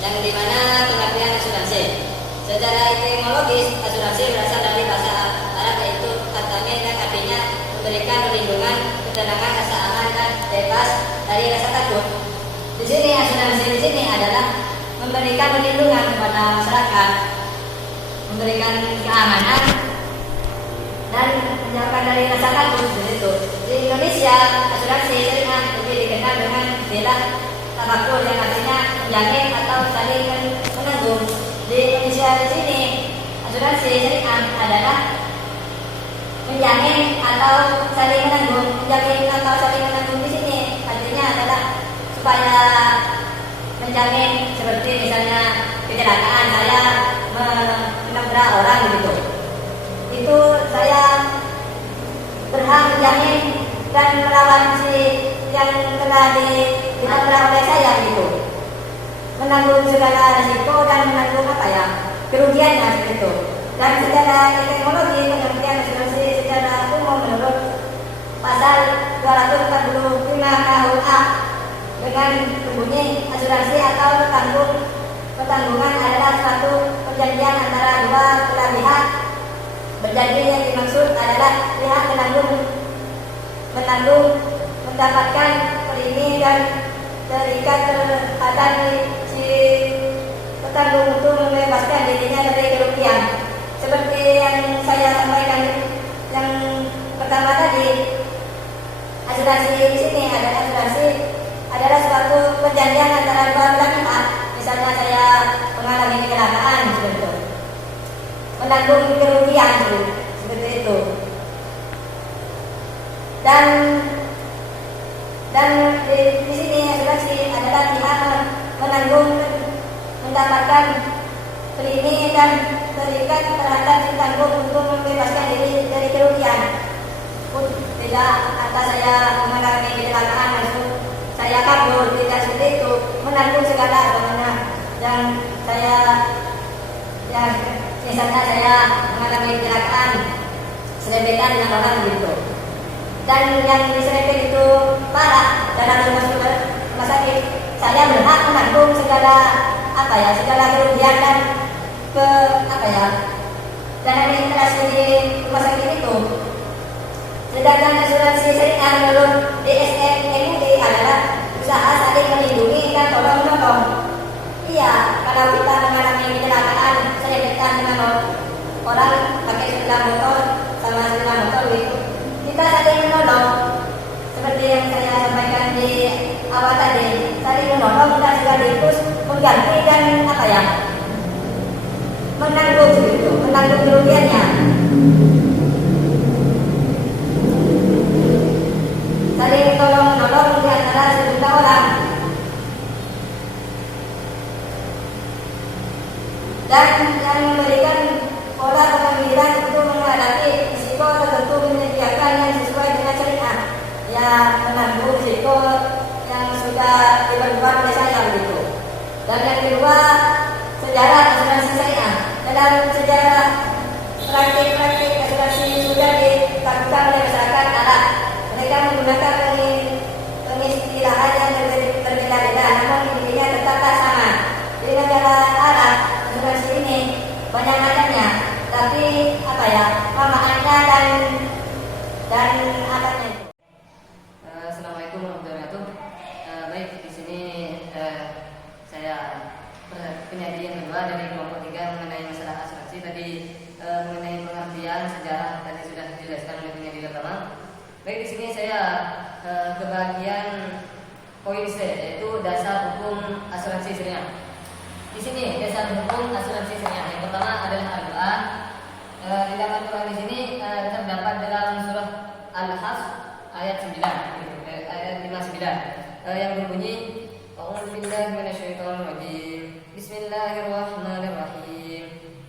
yang dimana pengertian asuransi. Secara etimologis, asuransi berasal dari bahasa Arab yaitu at-tamin yang artinya memberikan perlindungan, ketenangan, rasa aman dan bebas dari rasa takut. Di sini asuransi di sini adalah memberikan perlindungan kepada masyarakat, memberikan keamanan dan menjauhkan dari rasa takut. Begitu. Di Indonesia, asuransi sering lebih dikenal dengan istilah tabakur yang artinya menjamin atau saling menanggung. Di Indonesia di sini, asuransi syariah adalah menjamin atau saling menanggung. Menjamin atau saling menanggung di sini artinya adalah supaya menjamin seperti misalnya kecelakaan saya menabrak orang begitu. Itu saya berhak menjamin dan melawan si yang telah dinabrak oleh saya gitu, menanggung segala risiko dan menanggung kerugiannya seperti itu. Dan secara etimologi pengertian asuransi secara umum menurut pasal 245 KUA dengan berbunyi asuransi atau pertanggungan adalah suatu perjanjian antara dua belah pihak. Berjanji yang dimaksud adalah pihak menanggung mendapatkan premi dan terikat terhadap si petanggung untuk membebaskan dirinya dari kerugian. Seperti yang saya sampaikan yang pertama tadi, asuransi di sini adalah suatu perjanjian antara dua belah pihak. Misalnya saya mengalami kecelakaan seperti itu, menanggung kerugian seperti itu. Dan di sini asuransi adalah pihak menanggung mendapatkan premi dan terikat terhadap si tanggung untuk membebaskan diri dari kerugian. Tidak atas saya mengalami kecelakaan langsung saya kabur, tidak seperti itu, menanggung segala yang saya misalnya saya mengalami kecelakaan serempetan dengan orang begitu, dan yang diserempet itu parah dan harus masuk ke rumah sakit, saya berhak menanggung segala kerugian dan dana administrasi di rumah sakit itu. Sedangkan asuransi syariah menurut DSM MUI adalah usaha saling melindungi dan tolong menolong. Iya, kalau kita mengalami kecelakaan serempetan dengan orang pakai sepeda motor sama sepeda motor itu, kita saling menolong. Seperti yang saya sampaikan di awal tadi, saling menolong dan sekaligus mengganti dan menanggung kerugiannya. Saling tolong menolong di antara sejuta orang. Dan yang memberikan pola pengambilan untuk menghadapi risiko tertentu menyediakan yang sesuai dengan syariah, yang menanggung risiko yang sudah diperbuat oleh saya begitu. Dan yang kedua, sejarah asuransi syariah. Dalam sejarah praktik asuransi sudah dilakukan oleh masyarakat Arab. Mereka menggunakan pengistilahan yang berbeda-beda, namun intinya tetaplah sama. Di negara Arab, asuransi ini banyak macamnya, tapi pemahamannya dan apanya itu. Assalamualaikum warahmatullahi wabarakatuh. Baik, di sini saya penyaji yang kedua dari kelompok 3 mengenai masalah asuransi. Tadi mengenai pengertian sejarah tadi sudah dijelaskan oleh penyaji pertama. Baik, di sini saya ke bagian poin C, yaitu dasar hukum asuransi syariah. Di sini dasar hukum asuransi syariah yang pertama adalah Al-Quran. Di dalam Quran di sini terdapat dalam surah Al-Hasr ayat 9, ayat 59 yang berbunyi A'udzu billahi minasyaitonir rajim. Bismillahirrahmanirrahim.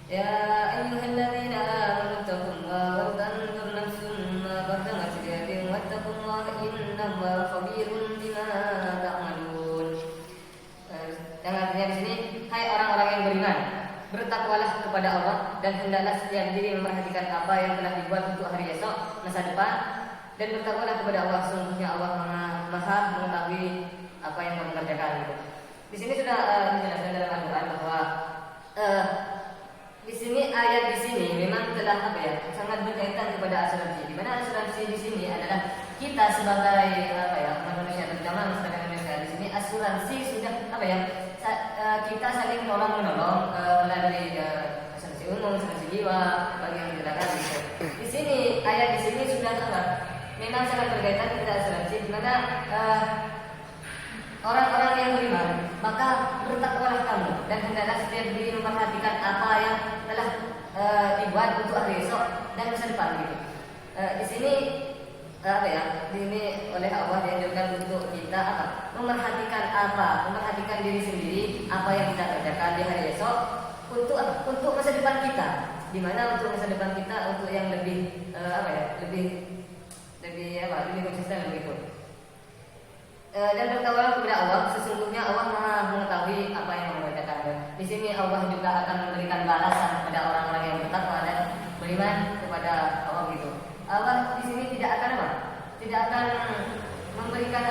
Ya ayyuhalladzina amanu taqullaha wa tanzur nafsum ma qaddamat lighadin wattaqullaha innallaha khabirun bima ta'malun. Yang artinya di sini, hai orang-orang yang beriman, bertakwalah kepada Allah dan hendaklah setiap diri memperhatikan apa yang telah dibuat untuk hari esok, masa depan, dan bertakwalah kepada Allah, sungguhnya Allah Maha mengetahui apa yang kamu kerjakan. Di sini sudah dijelaskan dalam Al-Quran bahwa di sini ayat di sini memang telah sangat berkaitan kepada asuransi. Di mana asuransi di sini adalah kita sebagai manusia, terutama masyarakat Indonesia. Di sini asuransi sudah kita saling tolong menolong melalui asuransi umum, asuransi jiwa bagi yang kecelakaan. Gitu. Di sini ayat di sini sudah memang sangat berkaitan dengan asuransi, di mana orang-orang yang beriman maka bertakwalah kamu dan hendaklah setiap diri memperhatikan apa yang telah dibuat untuk hari esok dan masa depan gitu. Di sini ini oleh Allah dianjurkan untuk kita memperhatikan diri sendiri apa yang kita kerjakan di hari esok untuk masa depan kita. Di mana untuk masa depan kita untuk yang lebih lebih konsisten begitu. Dan bertawakkal kepada Allah, sesungguhnya Allah Maha mengetahui apa yang kamu kerjakan. Di sini Allah juga akan memberikan balasan kepada orang-orang yang bertakwa dan beriman kepada Allah gitu. Allah di sini tidak akan memberikan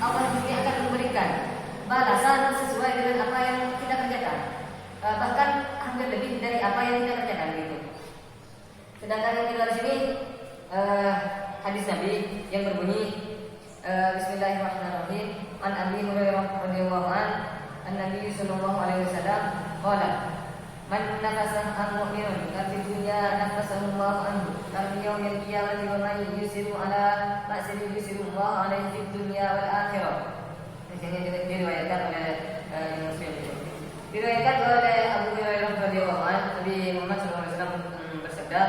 Allah di sini akan memberikan balasan sesuai dengan apa yang kita kerjakan. Bahkan hampir lebih dari apa yang kita kerjakan gitu. Sedangkan yang di sini hadis Nabi yang berbunyi Bismillahirrahmanirrahim. An Abi Hurairah radhiyallahu an-Nabi sallallahu alaihi wasallam qala man nafasa mu'minun fi dunya nafasahu Allah anhu kal yaumil qiyamati wa man yusiru ala ma'siri yusiru Allah alaihi fid dunya wal akhirah. Ini diriwayatkan oleh Muslim. Diriwayatkan oleh Abu Hurairah radhiyallahu anhu, Nabi Muhammad sallallahu alaihi wasallam bersabda,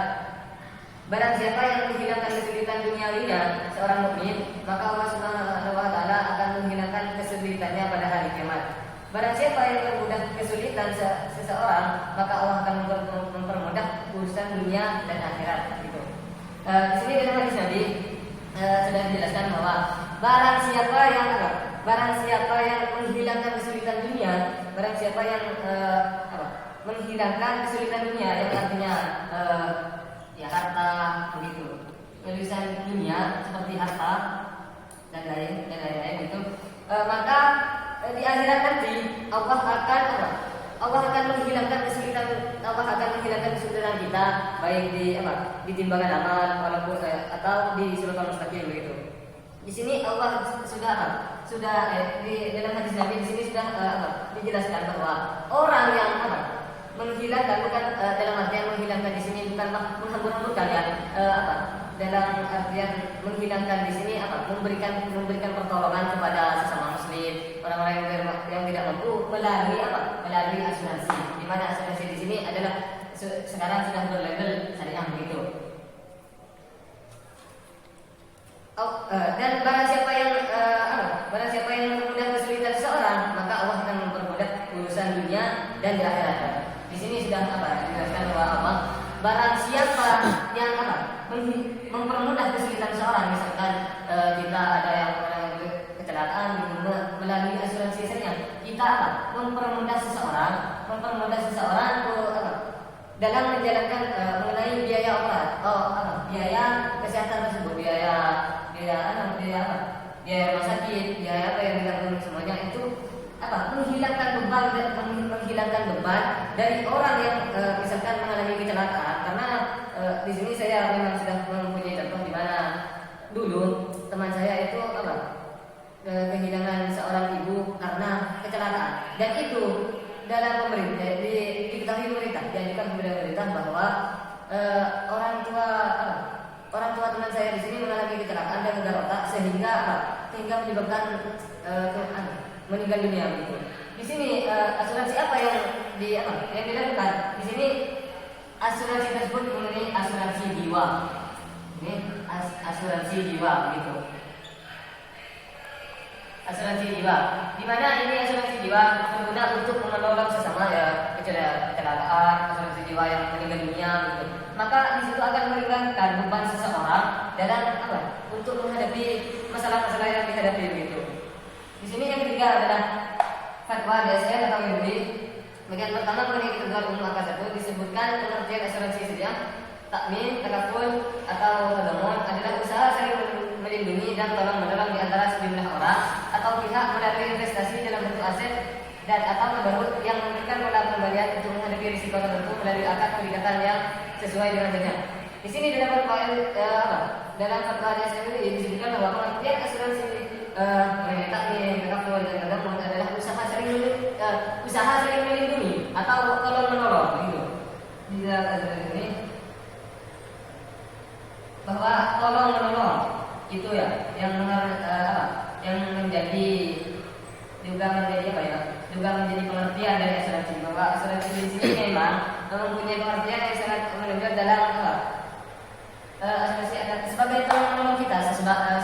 barang siapa yang menghilangkan kesulitan duniawinya seorang mukmin, maka Allah Subhanahu wa taala akan menghilangkan kesulitannya pada hari kiamat. Barang siapa yang mempermudah kesulitan seseorang, maka Allah akan mempermudah urusan dunia dan akhirat gitu. Di sini dalam hadis Nabi sudah dijelaskan bahwa barang siapa yang menghilangkan kesulitan dunia, barang siapa yang menghilangkan kesulitan dunia, yang artinya harta begitu, urusan dunia seperti harta dan lain-lain itu, maka di akhirat nanti Allah akan menghilangkan kesulitan kita, baik di timbangan amal walaupun atau di siratal mustaqim begitu. Di sini Allah sudah di dalam hadis Nabi di sini sudah dijelaskan bahwa orang yang menghilangkan, bukan dalam artian menghilangkan di sini bukan menghambur-hamburkan ya, dalam artian menghilangkan di sini memberikan pertolongan kepada sesama muslim, orang-orang yang tidak mampu melalui asuransi. Di mana asuransi di sini adalah sekarang sudah berlabel syariah begitu. Dan barang siapa yang mempermudah kesulitan seseorang, maka Allah akan mempermudah urusan dunia dan di akhirat. Di sini sudah dijelaskan bahwa barang siapa yang mempermudah kesulitan seseorang, misalkan kita ada yang kecelakaan melalui asuransi saja, kita mempermudah seseorang dalam menjalankan mengenai biaya obat, biaya kesehatan tersebut, biaya rumah sakit, biaya apa yang ditanggung semuanya itu menghilangkan beban dari orang yang misalkan mengalami kecelakaan. Karena di sini saya memang sudah mempunyai contoh di mana dulu teman saya itu kehilangan seorang ibu karena kecelakaan, dan itu dalam pemerintah diketahui pemerintah, dianjurkan kepada pemerintah bahwa orang tua teman saya di sini mengalami kecelakaan dan gagal otak sehingga menyebabkan meninggal dunia gitu. Di sini asuransi apa yang dilakukan? Di sini asuransi tersebut mengenai asuransi jiwa. Ini asuransi jiwa gitu. Asuransi jiwa. Di mana ini asuransi jiwa berguna untuk menolong sesama ya kecelakaan, asuransi jiwa yang meninggal dunia gitu. Maka di situ akan meringankan beban seseorang dalam untuk menghadapi masalah-masalah yang dihadapi gitu. Di sini yang ketiga adalah fatwa DSN atau MUI. Bagian pertama mengenai ketentuan umum angka 1 disebutkan pengertian asuransi sedia, takmin, takaful atau tadamun adalah usaha saling melindungi dan tolong menolong di antara sejumlah orang atau pihak melalui investasi dalam bentuk aset dan atau menyebut yang memberikan modal kembalian untuk menghadapi risiko tertentu melalui akad perikatan yang sesuai dengan jenis. Di sini dalam dalam fatwa DSM disebutkan bahwa pengertian asuransi pemerintah ini dengan kadang adalah usaha saling melindungi atau tolong menolong gitu. Di dalam ini bahwa tolong menolong itu ya yang menjadi juga menjadi pengertian dari asuransi, bahwa asuransi di sini memang mempunyai pengertian yang sangat menunjukkan dalam asuransi sebagai tolong menolong kita sebagai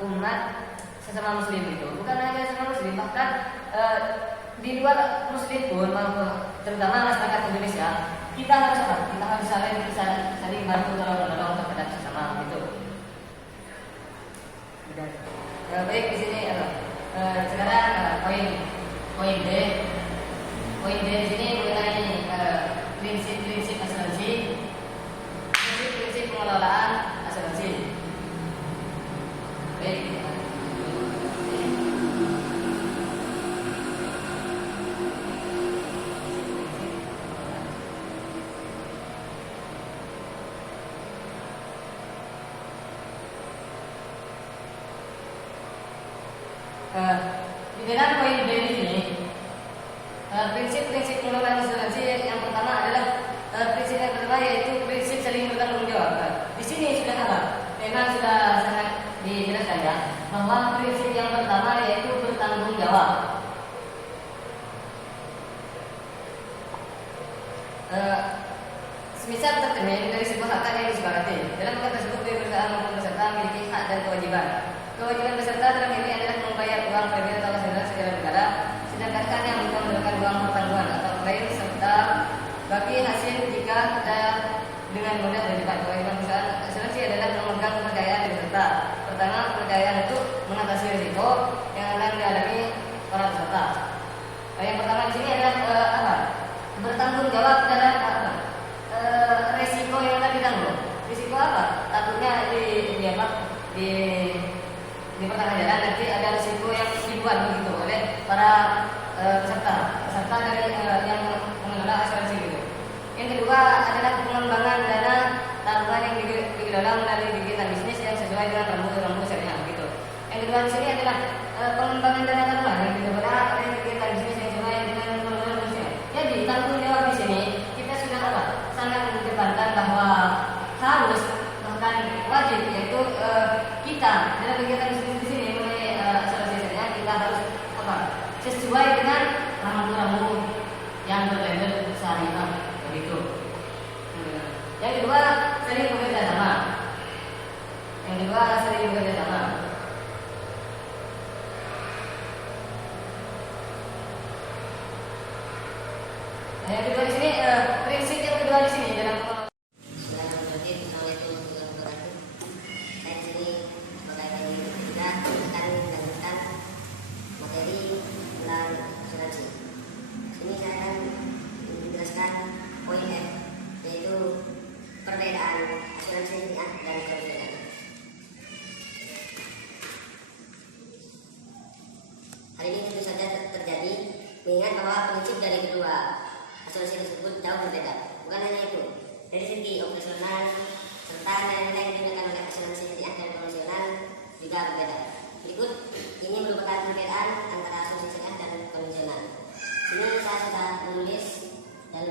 umat sesama muslim itu, bukan hanya sesama muslim, bahkan di luar muslim pun, terutama masyarakat Indonesia, kita harus saling bantu menolong terhadap sesama gitu. Baik, di sini sekarang poin D di sini mengenai prinsip asuransi, prinsip pengelolaan asuransi. Baik. Di dalam poin B di sini, prinsip-prinsip pengelolaan asuransi yang pertama adalah prinsip yang pertama yaitu prinsip saling bertanggung jawab. Di sini memang sudah sangat dijelaskan ya, bahwa prinsip yang pertama yaitu bertanggung jawab. Semisal tercermin dari sebuah akad yang disepakati, dalam akad tersebut perusahaan maupun peserta memiliki hak dan kewajiban. Kewajiban peserta dalam ini adalah membayar uang premi atau asuransi secara negara, sedangkan hak yang menggunakan uang pertanggungan atau klaim serta bagi hasil jika dengan mudah berlipat. Kewajiban perusahaan asuransi adalah memegang kepercayaan dari peserta. Pertama, kepercayaan untuk mengatasi risiko yang akan dialami para peserta. Yang pertama di sini adalah bertanggung jawab dalam risiko yang akan ditanggung. Risiko apa? Takutnya di pertengahan jalan nanti ada risiko yang dibuat begitu oleh para peserta dari yang mengelola asuransi gitu. Yang kedua adalah pengembangan dana tabungan yang dikelola melalui kegiatan bisnis yang sesuai dengan rambu syariah gitu. Yang kedua di sini adalah pengembangan dana tabungan yang dikelola oleh kegiatan bisnis yang sesuai dengan rambu syariah. Jadi tanggung jawab di sini kita sudah sangat mengedepankan bahwa harus bahkan wajib yaitu kita dalam kegiatan bisnis di sini mengenai asuransi syariah kita harus sesuai dengan rambu-rambu yang berlabel syariah begitu. Yang kedua saling bekerja sama. Yang kedua di sini prinsip yang kedua di sini dalam mengingat bahwa prinsip dari kedua asuransi tersebut jauh berbeda. Bukan hanya itu, dari segi operasional serta nilai-nilai yang digunakan oleh asuransi syariah dan konvensional juga berbeda. Berikut ini merupakan perbedaan antara asuransi syariah dan konvensional. Sini saya sudah menulis dan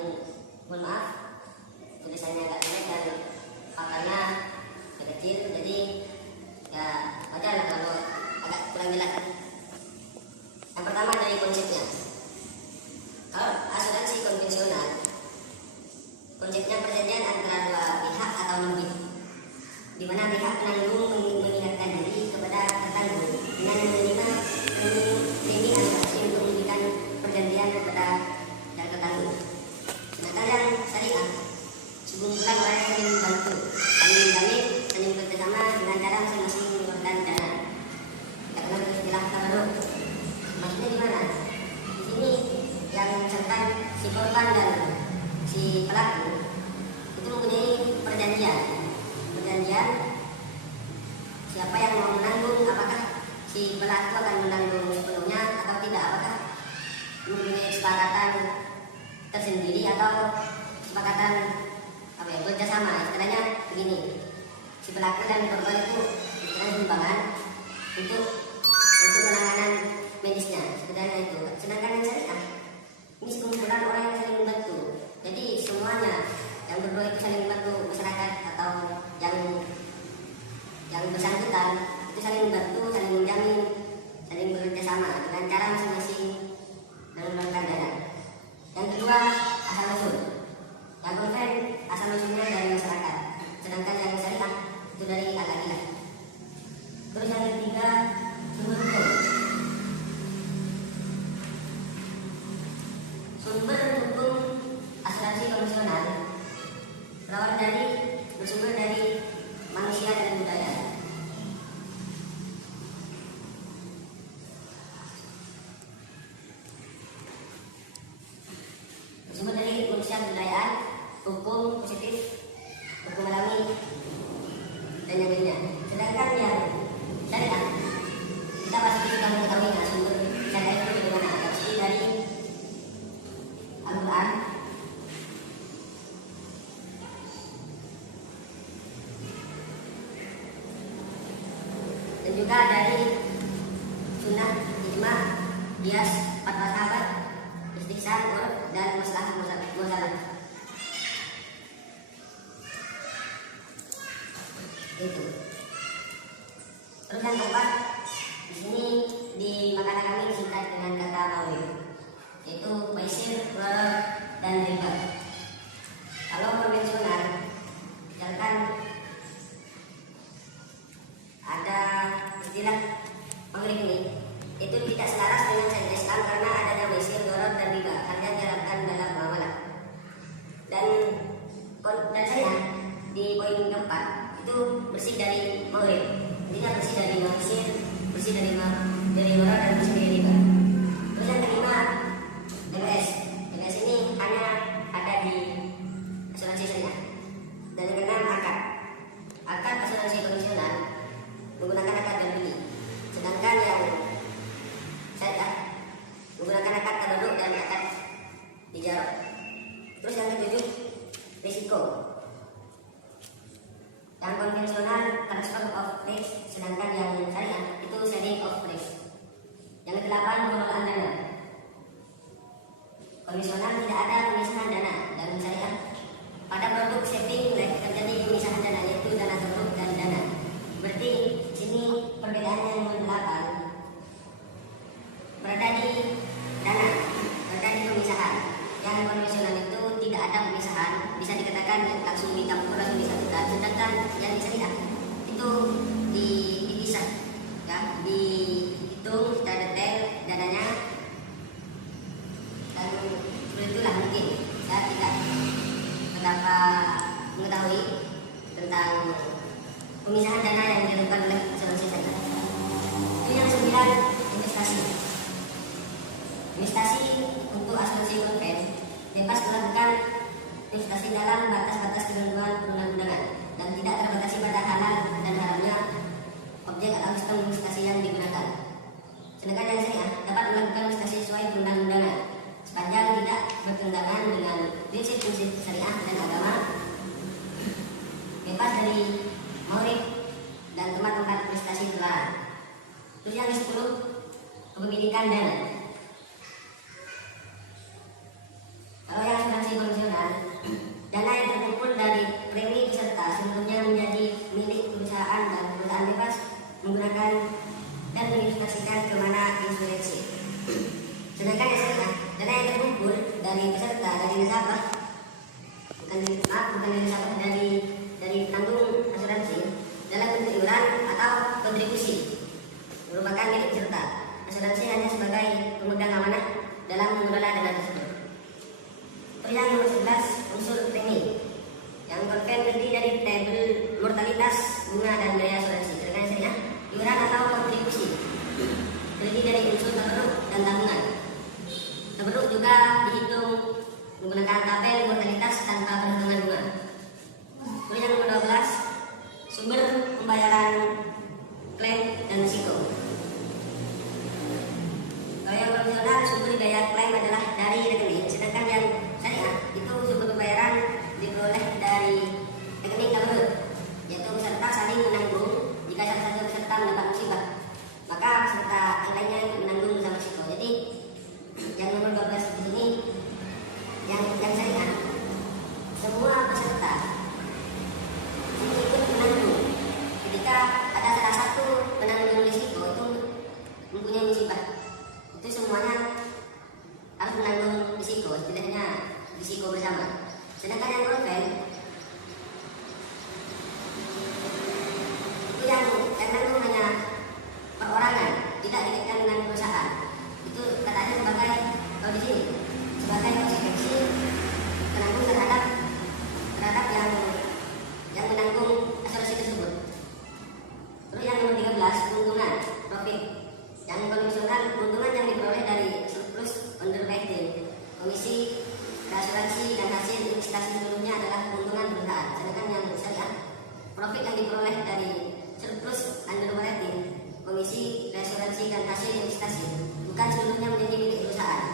mohon maaf tulisannya agak pendek dan pakarnya kecil, jadi ya wajar kalau agak kurang jelas. Yang pertama dari konsepnya. Kalau asuransi konvensional, konsepnya perjanjian antara dua pihak atau lebih, di mana pihak penanggung mengingatkan diri kepada tertanggung dengan menerima premi asuransi untuk memberikan perjanjian kepada dan tertanggung. Sedangkan yang syariah, sekumpulan orang yang membantu, saling menjamin, saling bekerjasama dengan cara masing-masing mengeluarkan dana. Kita kenal istilah tabarruk. Maksudnya gimana? Di sini yang misalkan si korban dan si pelaku itu mempunyai perjanjian siapa yang mau menanggung, apakah si pelaku akan menanggung sepenuhnya atau tidak, apakah kesepakatan tersendiri atau kesepakatan kerjasama. Istilahnya begini, si pelaku dan korban itu istilahnya sumbangan untuk penanganan medisnya, sebenarnya itu. Sedangkan yang syariah ini sekumpulan orang yang saling membantu. Jadi semuanya yang berdua itu saling membantu masyarakat atau yang bersangkutan itu saling membantu, saling menjamin, saling bekerja sama dengan cara masing-masing dalam melakukan dana. Yang kedua, asal usul. Yang konven asal usulnya dari masyarakat, sedangkan yang syariah itu dari al-aqilah. Terus yang ketiga, sumber hukum. Sumber hukum asuransi konvensional bersumber dari manusia dan budaya. Bersumber dari manusia dan budayaan, hukum positif, hukum alami, dan yang lainnya. Sedangkan yang syariah, kita pasti sudah mengetahui sumber syariah itu dari mana. Pasti dari Al-Quran, dan juga dari sunnah, ijma, qiyas, fatwa sahabat, istihsan, urf, dan masalah muzalah. Itu. Terus yang keempat, di sini di makanan kami disingkat dengan kata mawid, yaitu maisir, gharar, dan riba. Kalau konvensional, misalkan ada istilah maghrib ini, itu tidak selaras dengan syariat Islam karena adanya maisir, gharar, dan riba, hanya diharapkan dalam muamalah. Dan saya di poin keempat itu bersih dari maghrib, tidak bersih dari maisir, bersih dari gharar, dan bersih dari riba. Terus yang kelima, DBS. DBS ini hanya ada di asuransi syariah. Dan yang keenam, akad. Akad asuransi konvensional menggunakan akad dan beli. Sedangkan yang syariah menggunakan akad tabarruk dan akad ijarah. Terus yang ketujuh, risiko. Yang konvensional transfer of risk, sedangkan yang syariah itu sharing of risk. Yang kedelapan, pengelolaan dana. Konvensional tidak ada pemisahan dana, dan syariah pada produk saving terjadi pemisahan dana, yaitu dana tertutup dan dana. Berarti sini perbedaannya yang kedelapan berada di dana, berada di pemisahan. Yang konvensional itu tidak ada pemisahan, bisa dikatakan langsung dicampur, langsung disatukan. Sedangkan yang syariah itu dipisah, ya, dihitung secara detail dananya. Dan seperti itulah mungkin saya tidak berapa mengetahui tentang pemisahan dana yang dilakukan oleh asuransi syariah. Itu yang 9, investasi. Investasi untuk asuransi konven bebas melakukan investasi dalam batas-batas ketentuan perundang-undangan dan tidak terbatasi pada halal dan haramnya objek atau sistem investasi yang digunakan. Sedangkan yang syariah dapat melakukan investasi sesuai perundang-undangan sepanjang tidak bertentangan dengan prinsip-prinsip syariah dan agama, bebas dari maghrib dan tempat-tempat investasi terlarang. Terus yang ke-10, kepemilikan dana. Kalau yang asuransi konvensional, dana yang terkumpul dari premi peserta seluruhnya menjadi milik perusahaan dan perusahaan bebas menggunakan dan menginvestasikan kemana insuransi. Sedangkan yang syariah, dana yang terkumpul dari peserta, dari nasabah, bukan dari nasabah, dari penanggung asuransi dalam bentuk iuran atau kontribusi merupakan milik peserta. Asuransi hanya sebagai pemegang amanah dalam mengelola dana tersebut. Yang nomor 11, unsur premi. Yang konven terdiri dari tabel mortalitas, bunga, dan biaya asuransi. Sedangkan syariah iuran atau kontribusi terdiri dari unsur tabarruk dan tabungan. Tabarruk juga dihitung menggunakan tabel mortalitas tanpa perhitungan bunga. Yang nomor 12, sumber pembayaran klaim dan risiko. Kalau yang konvensional, sumber biaya klaim adalah dari risiko bersama. Sedangkan yang konven itu yang nanggung hanya perorangan, tidak dikaitkan dengan perusahaan. Itu katanya sebagai, kalau di sini sebagai konsekuensi penanggung terhadap yang menanggung asuransi tersebut. Terus yang nomor 13, keuntungan profit. Yang konvensional, keuntungan yang diperoleh dari surplus underwriting, komisi asuransi dan hasil investasi sebelumnya adalah keuntungan perusahaan. Sedangkan yang syariah, profit yang diperoleh dari surplus underwriting, komisi asuransi dan hasil investasi bukan seluruhnya menjadi milik perusahaan,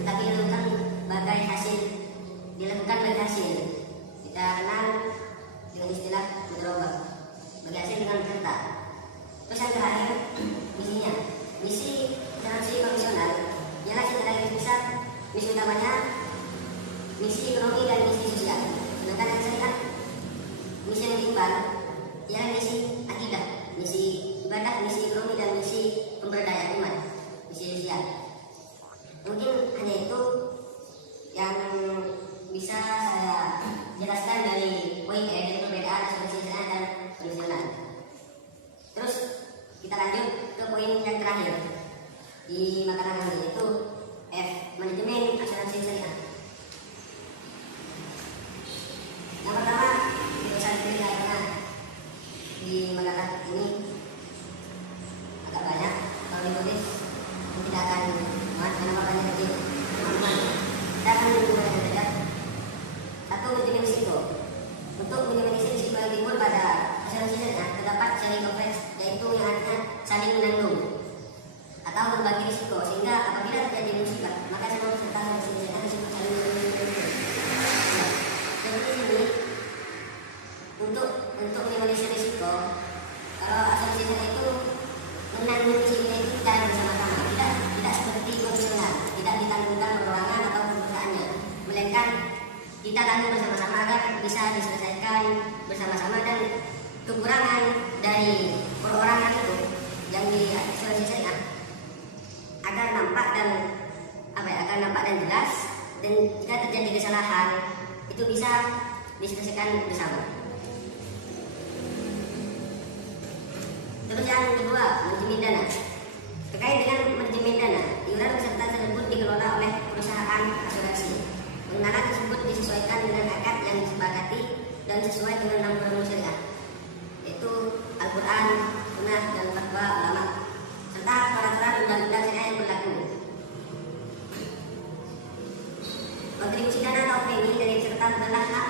tetapi dilakukan sebagai hasil kita kenal dengan istilah mudharabah, bagi hasil dengan peserta. Terus yang terakhir, misinya. Misi asuransi konvensional ialah secara besar misi utamanya misi ekonomi dan misi sosial. Sedangkan yang syariah, misi yang timbal ialah misi akidah, misi ibadah, misi ekonomi dan misi pemberdayaan umat, misi sosial. Mungkin hanya itu yang bisa saya jelaskan dari poin dari perbedaan asuransi syariah dan konvensional. Terus kita lanjut ke poin yang terakhir di makanan kami, yaitu F, manajemen asuransi syariah. Yang pertama, tidak usah dipilih karena di makanan ini agak banyak. Kalau ditulis tidak akan muat karena makanya kecil. Kita akan menggunakan saja. Satu, manajemen risiko. Untuk minimalisir risiko yang timbul pada asuransi syariah terdapat sharing coverage, yaitu yang artinya saling menanggung atau berbagi risiko, sehingga apabila terjadi musibah maka semua peserta asuransi syariah risiko saling menanggung. Seperti ini, untuk minimalisir risiko, kalau asuransi syariah itu menanggung risiko itu secara bersama-sama, tidak seperti konvensional, tidak ditanggungkan perorangan atau perusahaannya, melainkan kita tanggung bersama-sama agar bisa diselesaikan bersama-sama, dan kekurangan dari perorangan itu yang di asuransi syariah agar nampak dan jelas, dan jika terjadi kesalahan itu bisa diselesaikan bersama. Terus yang kedua, manajemen dana. Terkait dengan manajemen dana, iuran peserta tersebut dikelola oleh perusahaan asuransi. Pengenalan tersebut disesuaikan dengan akad yang disepakati dan sesuai dengan norma syariah, yaitu Al-Quran, Sunnah, dan fatwa ulama, serta peraturan undang-undang syariah yang berlaku. Kontribusi dana atau premi dari peserta adalah hak